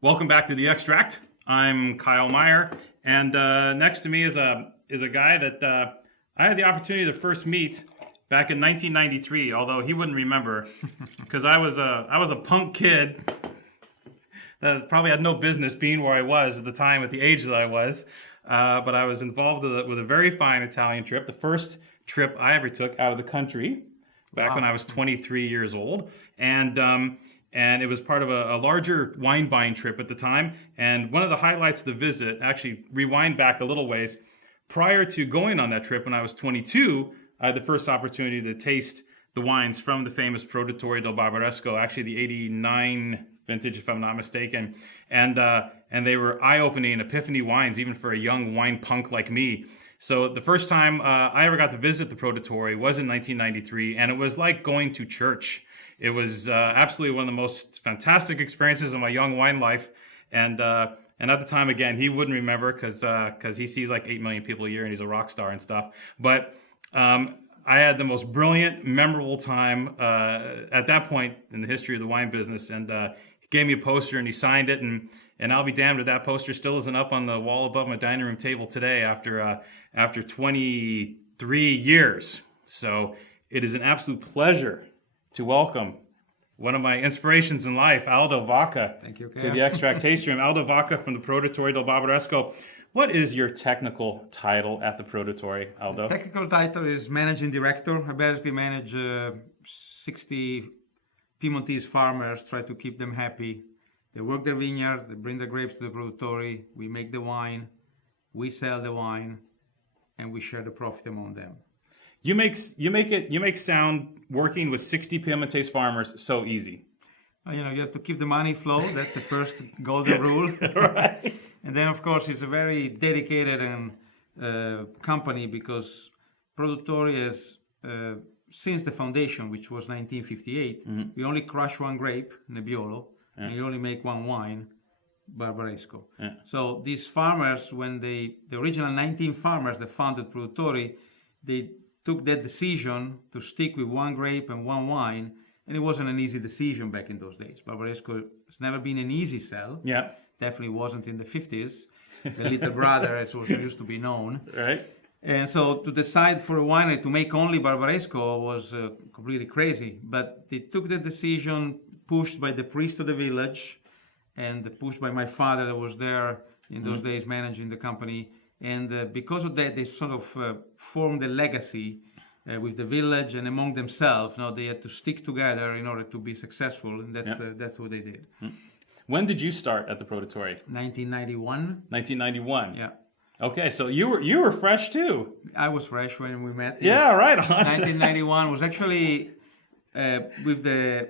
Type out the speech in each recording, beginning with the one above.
Welcome back to The Extract. I'm Kyle Meyer, and next to me is a guy that I had the opportunity to first meet back in 1993. Although he wouldn't remember, because I was a punk kid that probably had no business being where I was at the time, at the age that I was. But I was involved with a very fine Italian trip, the first trip I ever took out of the country, back when I was 23 years old, and it was part of a larger wine buying trip at the time. And one of the highlights of the visit, actually rewind back a little ways, prior to going on that trip when I was 22, I had the first opportunity to taste the wines from the famous Produttori del Barbaresco, actually the 89 vintage, if I'm not mistaken. And they were eye-opening epiphany wines, even for a young wine punk like me. So the first time I ever got to visit the Produttori was in 1993, and it was like going to church. It was absolutely one of the most fantastic experiences of my young wine life. And at the time, again, he wouldn't remember because he sees like 8 million people a year and he's a rock star and stuff. But I had the most brilliant, memorable time at that point in the history of the wine business. And he gave me a poster and he signed it. And I'll be damned if that poster still isn't up on the wall above my dining room table today after 23 years. So it is an absolute pleasure to welcome one of my inspirations in life, Aldo Vacca. Thank you, to the Extract Tasting Room. Aldo Vacca from the Produttori del Barbaresco. What is your technical title at the Produttori, Aldo? Technical title is Managing Director. I basically manage 60 Piemontese farmers, try to keep them happy. They work their vineyards, they bring the grapes to the Produttori, we make the wine, we sell the wine, and we share the profit among them. You make sound working with 60 Piemontese farmers so easy. You have to keep the money flow. That's the first golden rule. Right. And then, of course, it's a very dedicated company because Produttori has, since the foundation, which was 1958, we only crush one grape, Nebbiolo, and we only make one wine, Barbaresco. Yeah. So these farmers, when the original 19 farmers that founded Produttori, they took that decision to stick with one grape and one wine, and it wasn't an easy decision back in those days. Barbaresco has never been an easy sell. Yeah, definitely wasn't in the 50s. The little brother, as it used to be known. Right. And so to decide for a winery to make only Barbaresco was completely crazy. But they took the decision, pushed by the priest of the village, and pushed by my father that was there in those days managing the company. And because of that, they sort of formed a legacy with the village and among themselves. Now they had to stick together in order to be successful, and that's what they did. When did you start at the Produttori? 1991. 1991. Yeah. Okay, so you were fresh too. I was fresh when we met. Yeah, yes. right on. 1991 was actually with the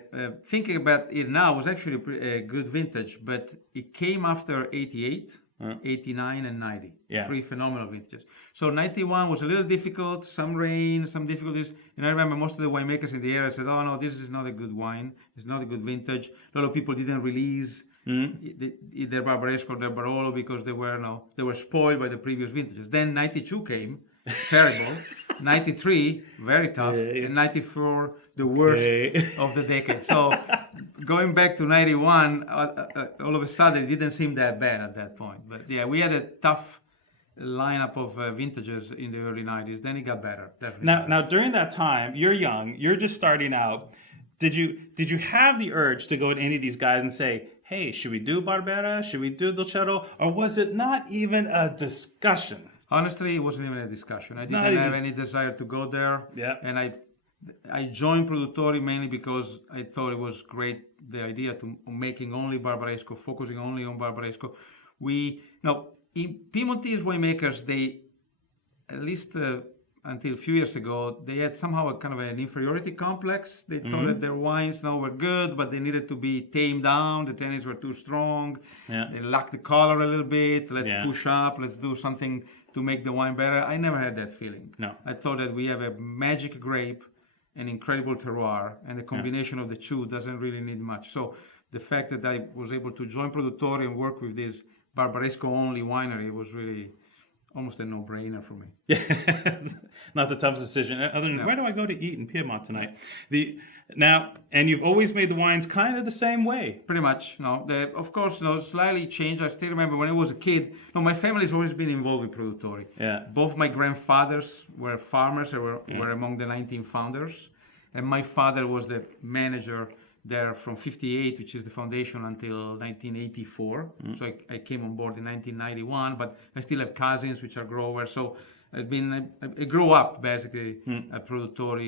thinking about it now was actually a good vintage, but it came after 88. 89 and 90, three phenomenal vintages. So 91 was a little difficult, some rain, some difficulties. And I remember most of the winemakers in the area said, oh no, this is not a good wine. It's not a good vintage. A lot of people didn't release their Barbaresco or their Barolo because they were spoiled by the previous vintages. Then 92 came, terrible. 93, very tough. And 94, the worst of the decade. So going back to 91, all of a sudden it didn't seem that bad at that point. But yeah, we had a tough lineup of vintages in the early 90s. Then it got better, definitely. Now during that time, you're young, you're just starting out. Did you have the urge to go to any of these guys and say, hey, should we do Barbera? Should we do Dolcetto? Or was it not even a discussion? Honestly, it wasn't even a discussion. I didn't have any desire to go there. Yeah. And I joined Produttori mainly because I thought it was great, the idea to making only Barbaresco, focusing only on Barbaresco. Piemontese winemakers, they, at least until a few years ago, they had somehow a kind of an inferiority complex. They thought that their wines now were good, but they needed to be tamed down. The tannins were too strong. Yeah. They lacked the color a little bit. Let's push up. Let's do something to make the wine better. I never had that feeling. No. I thought that we have a magic grape, an incredible terroir, and the combination of the two doesn't really need much. So the fact that I was able to join Produttori and work with this Barbaresco only winery was really almost a no-brainer for me. Yeah, not the toughest decision. Other than where do I go to eat in Piedmont tonight? And you've always made the wines kind of the same way. Pretty much. No, of course, slightly changed. I still remember when I was a kid. No, my family's always been involved with Produttori. Yeah. Both my grandfathers were farmers. They were among the 19 founders, and my father was the manager there from 58, which is the foundation, until 1984. So I came on board in 1991, but I still have cousins which are growers. So I grew up basically at Produttori,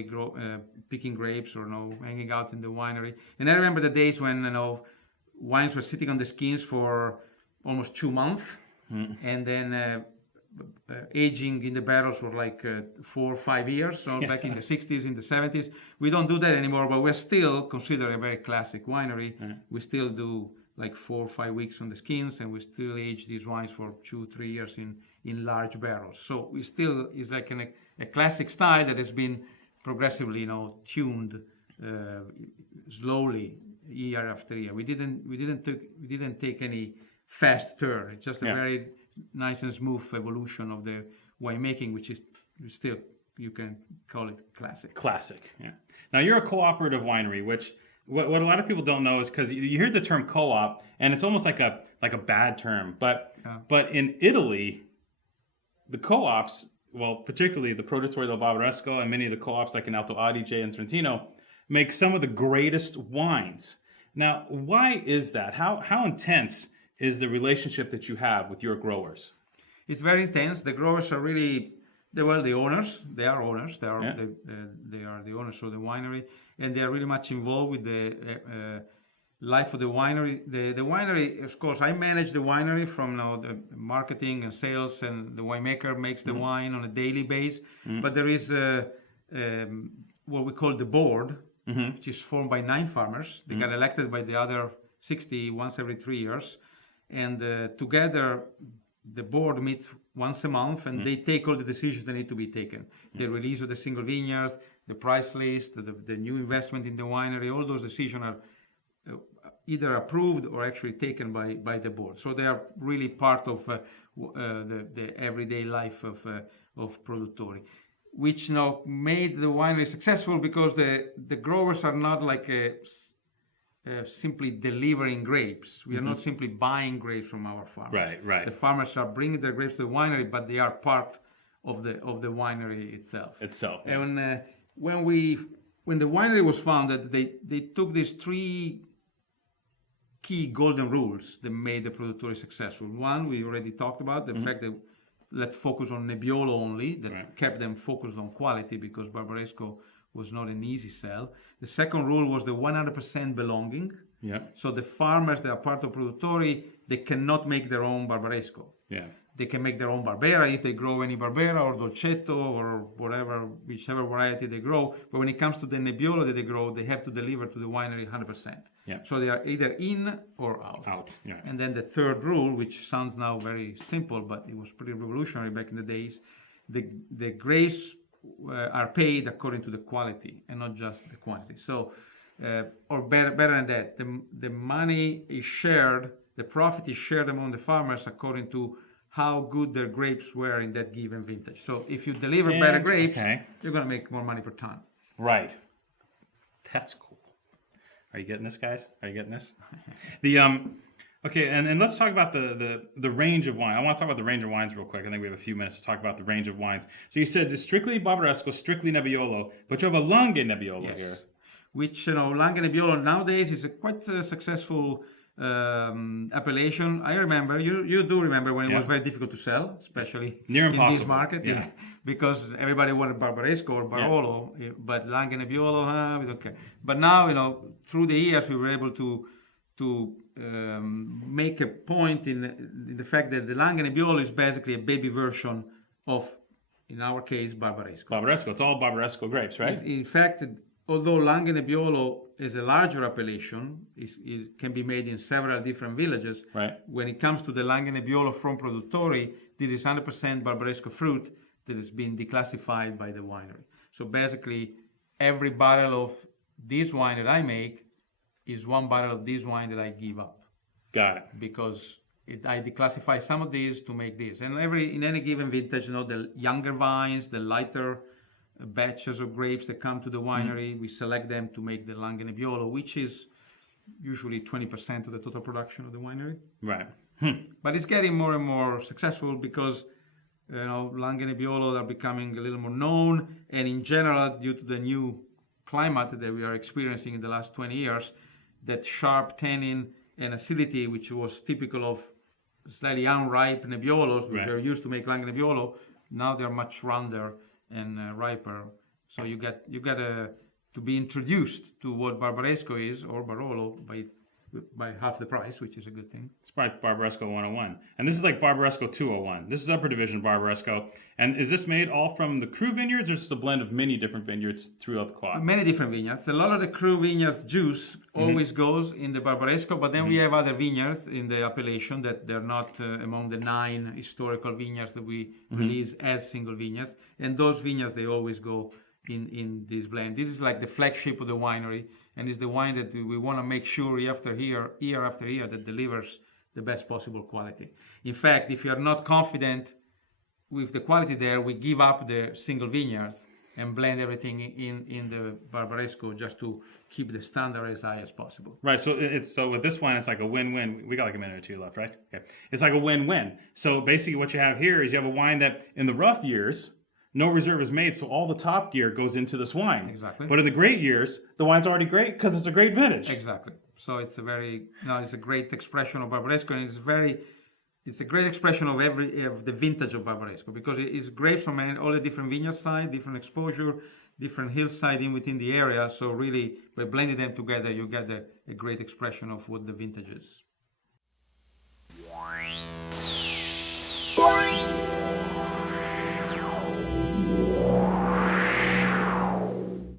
picking grapes or hanging out in the winery. And I remember the days when wines were sitting on the skins for almost 2 months, and then aging in the barrels for like 4 or 5 years. So back in the 60s, in the 70s, we don't do that anymore. But we're still considered a very classic winery. We still do like 4 or 5 weeks on the skins, and we still age these wines for 2-3 years in large barrels. So we still is like a classic style that has been progressively tuned slowly year after year. We didn't take any fast turn. It's just a very nice and smooth evolution of the winemaking, which is still, you can call it classic. Classic, yeah. Now you're a cooperative winery, which what a lot of people don't know is because you hear the term co-op and it's almost like a bad term, but in Italy, the co-ops, well, particularly the Produttori del Barbaresco and many of the co-ops like in Alto Adige and Trentino, make some of the greatest wines. Now, why is that? How intense is the relationship that you have with your growers? It's very intense. The growers are really, the owners. They are owners. They are the owners of the winery, and they are really much involved with the life of the winery. The winery, of course, I manage the winery from the marketing and sales, and the winemaker makes the wine on a daily basis. But there is what we call the board, which is formed by 9 farmers. They get elected by the other 60 once every 3 years. And together, the board meets once a month, and they take all the decisions that need to be taken. The release of the single vineyards, the price list, the new investment in the winery, all those decisions are either approved or actually taken by the board. So they are really part of the everyday life of Produttori, which made the winery successful because the growers are not like simply delivering grapes. We are not simply buying grapes from our farmers. Right. The farmers are bringing their grapes to the winery, but they are part of the winery itself. Yeah. And when the winery was founded, they took these 3 key golden rules that made the Produttori successful. One, we already talked about, the fact that let's focus on Nebbiolo only, that kept them focused on quality, because Barbaresco was not an easy sell. The second rule was the 100% belonging. Yeah. So the farmers that are part of Produttori, they cannot make their own Barbaresco. Yeah. They can make their own Barbera if they grow any Barbera or Dolcetto or whichever variety they grow. But when it comes to the Nebbiolo that they grow, they have to deliver to the winery 100%. Yeah. So they are either in or out. Out. Yeah. And then the third rule, which sounds now very simple, but it was pretty revolutionary back in the days, the grapes are paid according to the quality and not just the quantity. So, or better than that, the money is shared, the profit is shared among the farmers according to how good their grapes were in that given vintage. So if you deliver better grapes, you're going to make more money per ton. Right. That's cool. Are you getting this, guys? Are you getting this? Okay, and let's talk about the range of wine. I want to talk about the range of wines real quick. I think we have a few minutes to talk about the range of wines. So you said it's strictly Barbaresco, strictly Nebbiolo, but you have a Langhe Nebbiolo here. Which, Langhe Nebbiolo nowadays is a quite successful appellation. I remember, you do remember when it was very difficult to sell, especially in this market, because everybody wanted Barbaresco or Barolo, but Langhe Nebbiolo, we don't care. But now, through the years, we were able to make a point in the fact that the Langhe Nebbiolo is basically a baby version of, in our case, Barbaresco. Barbaresco, it's all Barbaresco grapes, right? In fact, although Langhe Nebbiolo is a larger appellation, it can be made in several different villages. Right. When it comes to the Langhe Nebbiolo from Produttori, this is 100% Barbaresco fruit that has been declassified by the winery. So basically, every barrel of this wine that I make is 1 barrel of this wine that I give up. Got it. Because I declassify some of these to make this. And in any given vintage, the younger vines, the lighter batches of grapes that come to the winery, we select them to make the Langhe Nebbiolo, which is usually 20% of the total production of the winery. Right. But it's getting more and more successful because Langhe Nebbiolo are becoming a little more known, and in general, due to the new climate that we are experiencing in the last 20 years, that sharp tannin and acidity, which was typical of slightly unripe Nebbiolos, which are used to make Langhe Nebbiolo, now they're much rounder and riper. So you get to be introduced to what Barbaresco is, or Barolo, by half the price, which is a good thing. It's like Barbaresco 101. And this is like Barbaresco 201. This is upper division Barbaresco. And is this made all from the Cru vineyards, or is this a blend of many different vineyards throughout the quad? Many different vineyards. A lot of the Cru vineyards juice always goes in the Barbaresco, but then we have other vineyards in the appellation that they're not among the 9 historical vineyards that we release as single vineyards. And those vineyards, they always go in this blend. This is like the flagship of the winery, and it's the wine that we want to make sure year after year that delivers the best possible quality. In fact, if you are not confident with the quality there, we give up the single vineyards and blend everything in the Barbaresco just to keep the standard as high as possible. Right. So with this wine, it's like a win-win. We got like a minute or two left, right? Okay. It's like a win-win. So basically, what you have here is you have a wine that in the rough years, no reserve is made, so all the top gear goes into this wine. Exactly. But in the great years, the wine's already great because it's a great vintage. Exactly. So it's it's a great expression of Barbaresco, and it's a great expression of the vintage of Barbaresco, because it is grapes from all the different vineyard side, different exposure, different hillside in within the area. So really, by blending them together, you get a great expression of what the vintage is.